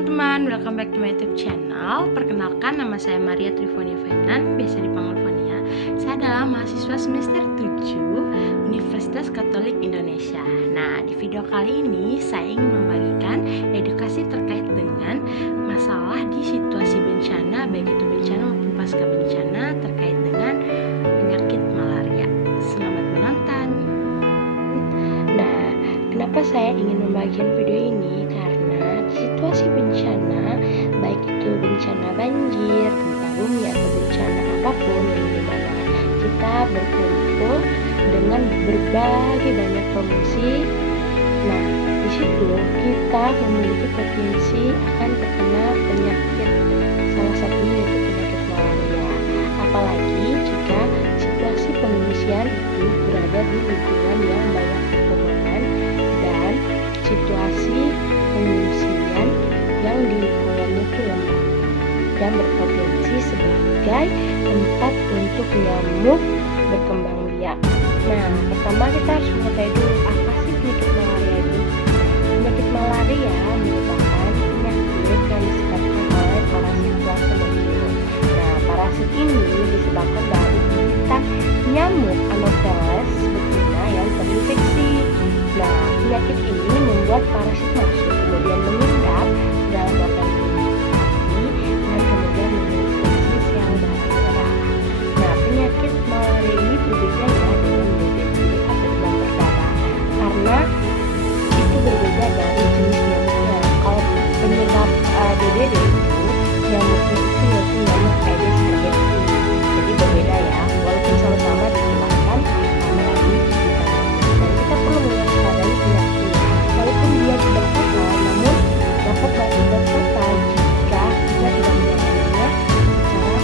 teman-teman, welcome back to my YouTube channel. Perkenalkan, nama saya Maria Trifonia Fenan, biasa dipanggil Fonia. Saya adalah mahasiswa semester 7 Universitas Katolik Indonesia. Nah, di video kali ini saya ingin membagikan edukasi terkait dengan masalah di situasi bencana, baik itu bencana maupun pasca bencana, terkait dengan penyakit malaria. Selamat menonton. Nah, kenapa saya ingin membagikan video ini? Karena situasi bencana, baik itu bencana banjir, gempa bumi atau bencana apapun yang dimana kita berkumpul dengan berbagai banyak pengungsi. Nah, di situ kita memiliki potensi akan terkena penyakit, salah satunya yaitu penyakit malaria. Apalagi jika situasi pengungsian itu berada di lingkungan yang banyak pepohonan dan situasi pengungsian yang di lingkungannya itu lembab dan berpotensi sebagai tempat untuk nyamuk berkembang biak. Nah, pertama kita harus mengetahui dulu apa sih penyakit malaria itu. Penyakit malaria merupakan penyakit yang disebabkan oleh parasit Plasmodium. Nah, parasit ini disebabkan dari gigitan nyamuk Anopheles betina yang terinfeksi. Nah, penyakit ini membuat parasit masuk, kemudian mengendap dalam organ tubuh hati dan kemudian menginfeksi sel darah merah. Nah, penyakit malaria ini berbeda ya dengan DBD atau demam berdarah karena itu berbeda dari jenis nyamuknya. Kalau penyebab DBD itu nyamuknya itu yaitu nyamuk Aedes aegypti. Jadi berbeda ya, walaupun sama-sama dikeluarkan melalui gigitan nyamuk. Dan kita perlu mewaspadai penyakit ini. Walaupun dia tidak fatal, namun dapat berakibat fatal jika kita tidak menanganinya secara.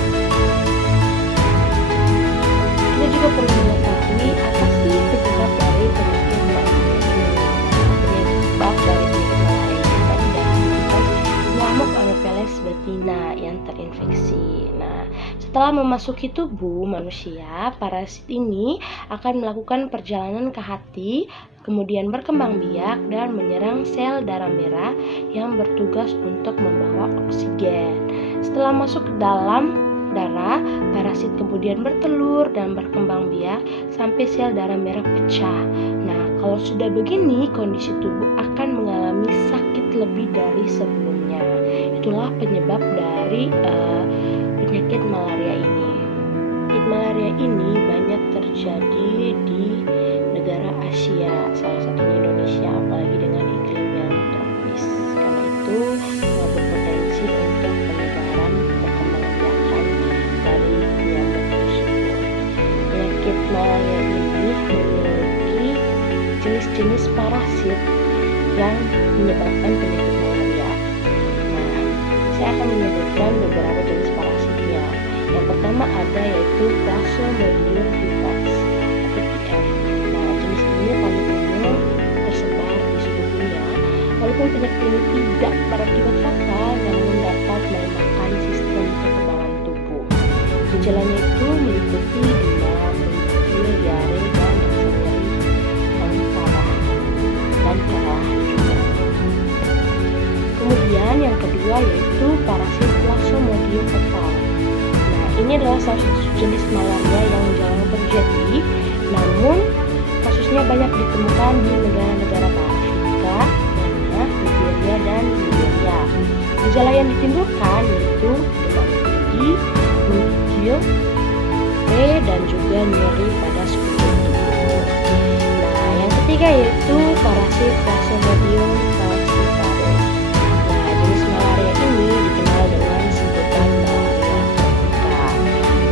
Kita juga perlu mengetahui apa sih penyebab dari penyakit malaria ini. Penyebab dari penyakit malaria ini tadi dari gigitan nyamuk Anopheles betina yang terinfeksi. Nah, setelah memasuki tubuh manusia, parasit ini akan melakukan perjalanan ke hati, kemudian berkembang biak dan menyerang sel darah merah yang bertugas untuk membawa oksigen. Setelah masuk ke dalam darah, parasit kemudian bertelur dan berkembang biak sampai sel darah merah pecah. Nah, kalau sudah begini, kondisi tubuh akan mengalami sakit lebih dari sebelumnya. Itulah penyebab dari penyakit malaria ini. Penyakit malaria ini banyak terjadi di negara Asia, salah satunya Indonesia, apalagi dengan iklim yang tropis. Karena itu sangat berpotensi untuk penyebaran perkembangbiakan dari nyamuk tersebut. Penyakit malaria ini memiliki jenis-jenis parasit yang menyebabkan penyakit malaria. Nah, saya akan menyebutkan beberapa jenis parasitnya. Yang pertama ada yaitu Plasmodium vivax atau PF. Nah, jenis ini paling umum tersebar di seluruh dunia. Walaupun penyakit ini tidak berakibat fatal, namun dapat melemahkan sistem kekebalan tubuh. Gejalanya itu meliputi demam, bergigil, diare, dan rasa nyeri yang parah dan kalah juga. Kemudian yang kedua yaitu parasit Plasmodium oval. Nah, ini adalah salah satu jenis malaria yang jarang terjadi, namun kasusnya banyak ditemukan di negara-negara Afrika, Ghana, Nigeria, dan Nigeria. Gejala yang ditimbulkan yaitu demam tinggi, menggigil, dan juga nyeri pada sekujur tubuh. Nah, yang ketiga yaitu parasit Plasmodium falciparum. Nah, jenis malaria ini dikenal dengan sebutan malaria tropika.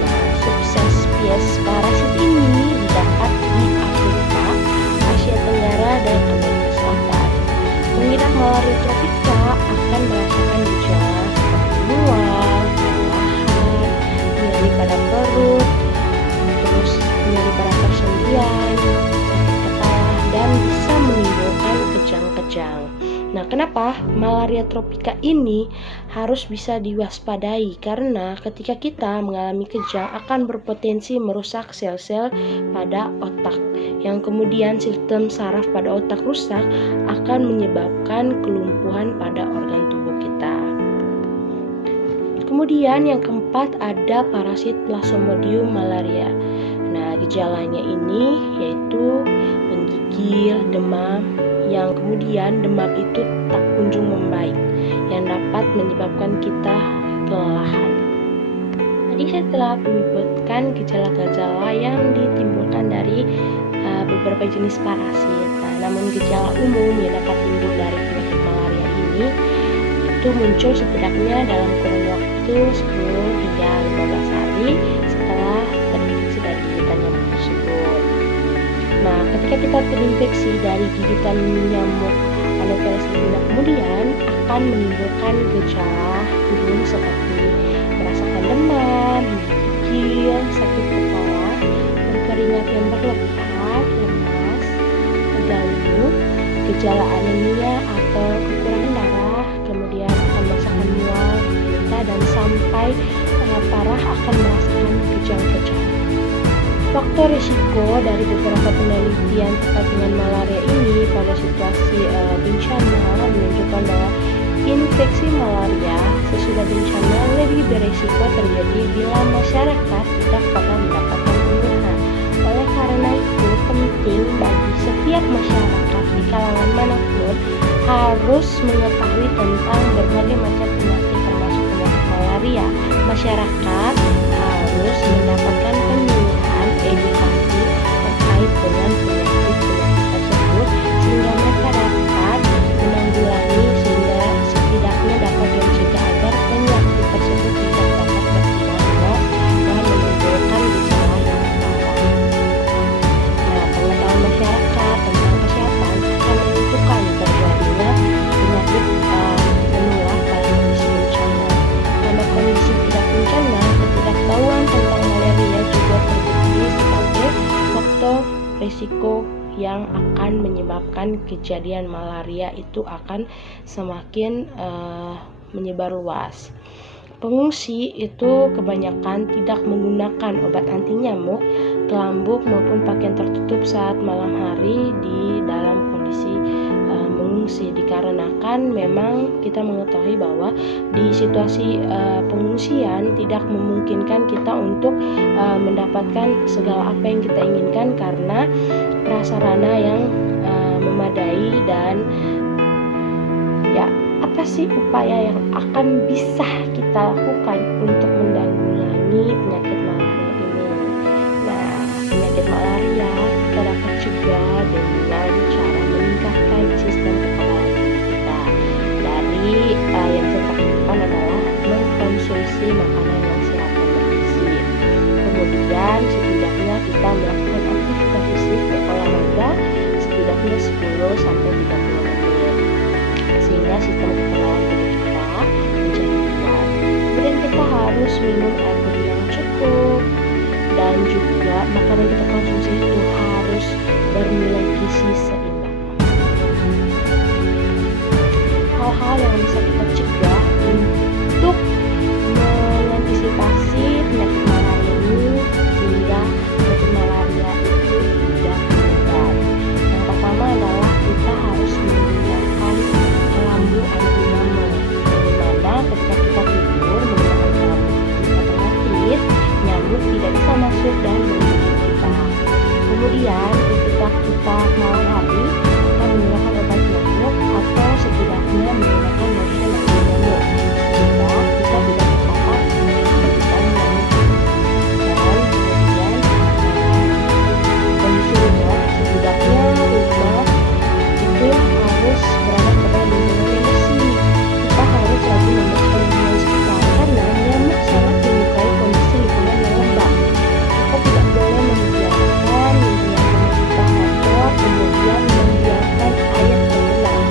Nah, subspesies parasit ini didapat di Afrika, Asia Tenggara, dan Amerika Selatan. Pengidap malaria tropika akan merasakan gejala seperti mual, kelelahan, nyeri pada perut, terus nyeri pada persendian, sakit kepala, dan bisa menimbulkan kejang-kejang. Nah, kenapa malaria tropika ini harus bisa diwaspadai? Karena ketika kita mengalami kejang akan berpotensi merusak sel-sel pada otak, yang kemudian sistem saraf pada otak rusak akan menyebabkan kelumpuhan pada organ tubuh kita. Kemudian yang keempat ada parasit Plasmodium malaria. Nah, gejalanya ini yaitu menggigil, demam, yang kemudian demam itu tak kunjung membaik, yang dapat menyebabkan kita kelelahan. Tadi saya telah menyebutkan gejala-gejala yang ditimbulkan dari beberapa jenis parasit. Nah, namun gejala umum yang dapat timbul dari penyakit malaria ini itu muncul setidaknya dalam kurun waktu 10 hingga 15 hari setelah terinfeksi dari gigitan nyamuk tersebut. Nah, ketika kita terinfeksi dari gigitan nyamuk Anopheles legumina kemudian akan menimbulkan gejala umum seperti merasakan demam, menggigil, sakit kepala, berkeringat yang berlebihan, lemas, pegal lindu, gejala anemia atau kekurangan darah, kemudian akan merasakan mual, muntah, dan sampai parah akan merasakan kejang-kejang. Faktor risiko dari beberapa penelitian terkait dengan malaria ini pada situasi bencana menunjukkan bahwa infeksi malaria sesudah bencana lebih berisiko terjadi bila masyarakat tidak pernah mendapatkan penyuluhan. Oleh karena itu penting bagi setiap masyarakat di kalangan manapun harus mengetahui tentang berbagai macam penyakit termasuk penyakit malaria. Masyarakat harus mendapatkan penyuluhan edukasi terkait dengan penyakit-penyakit tersebut sehingga mereka dapat menanggulangi sehingga setidaknya dapat mencegah agar penyakit tersebut tidak dapat berkembang luas dan menimbulkan gejala yang parah. Nah, pengetahuan masyarakat tentang kesehatan akan menentukan terjadinya penyakit menular pada kondisi bencana. Pada kondisi tidak bencana, ketidaktahuan tentang malaria juga terbukti sebagai faktor risiko yang akan menyebabkan kejadian malaria itu akan semakin menyebar luas. Pengungsi itu kebanyakan tidak menggunakan obat anti nyamuk, kelambuk maupun pakaian tertutup saat malam hari di dalam kondisi mengungsi, dikarenakan memang kita mengetahui bahwa di situasi pengungsian tidak memungkinkan kita untuk mendapatkan segala apa yang kita inginkan karena prasarana yang memadai. Dan ya, apa sih upaya yang akan bisa kita lakukan untuk menanggulangi penyakit malaria ini? Nah, penyakit malaria kita dapat cegah dengan cara meningkatkan sistem kekebalan kita. Dari yang kita lakukan adalah mengkonsumsi makanan yang sehat dan bergizi. Kemudian setidaknya kita melakukan aktivitas fisik berolahraga setidaknya 10 sampai 30 menit sehingga sistem kekebalan tubuh kita menjadi kuat. Kemudian kita harus minum air putih yang cukup dan juga makanan yang kita konsumsi itu harus bernilai gizi seimbang. Hal-hal yang bisa kita cegah untuk mengantisipasi penyakit malaria ini hingga penyakit malaria itu tidak menyebar. Yang pertama adalah kita harus menggunakan kelambu anti nyamuk, di mana ketika kita tidur menggunakan kelambu ini otomatis nyamuk tidak bisa masuk dan menggigit kita. Kemudian ketika kita malam hari kita menggunakan obat nyamuk atau setidaknya menggunakan lotion anti nyamuk sehingga kita tidak terpapar gigitan nyamuk. Dan kemudian kondisi rumah, setidaknya rumah itu harus berada pada lingkungan yang bersih. Kita harus rajin membersihkan lingkungan sekitar karena nyamuk sangat menyukai kondisi lingkungan yang lembab. Kita tidak boleh membiarkan lingkungan rumah kita kotor kemudian membiarkan air tergenang.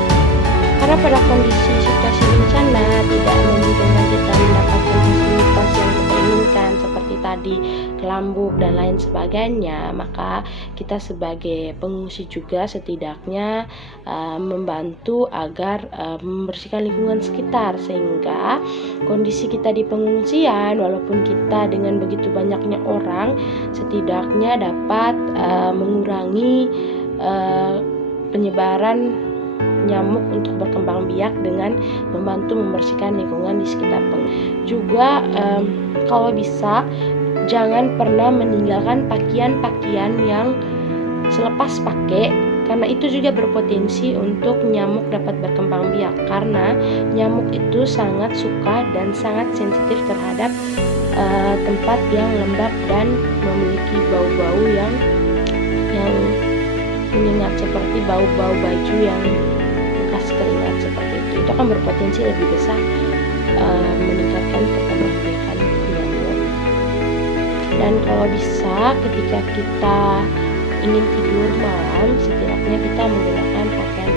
Karena pada kondisi situasi bencana tidak memungkinkan kita mendapatkan fasilitas yang kita inginkan seperti tadi kelambuk dan lain sebagainya, maka kita sebagai pengungsi juga setidaknya membantu agar membersihkan lingkungan sekitar sehingga kondisi kita di pengungsian walaupun kita dengan begitu banyaknya orang setidaknya dapat mengurangi penyebaran nyamuk untuk berkembang biak dengan membantu membersihkan lingkungan di sekitar juga. Kalau bisa jangan pernah meninggalkan pakaian-pakaian yang selepas pakai, karena itu juga berpotensi untuk nyamuk dapat berkembang biak, karena nyamuk itu sangat suka dan sangat sensitif terhadap tempat yang lembab dan memiliki bau-bau yang menyengat, seperti bau-bau baju yang bekas keringat seperti itu akan berpotensi lebih besar meningkatkan perkembangbiakan nyamuk. Dan kalau bisa ketika kita ingin tidur malam, setidaknya kita menggunakan pakaian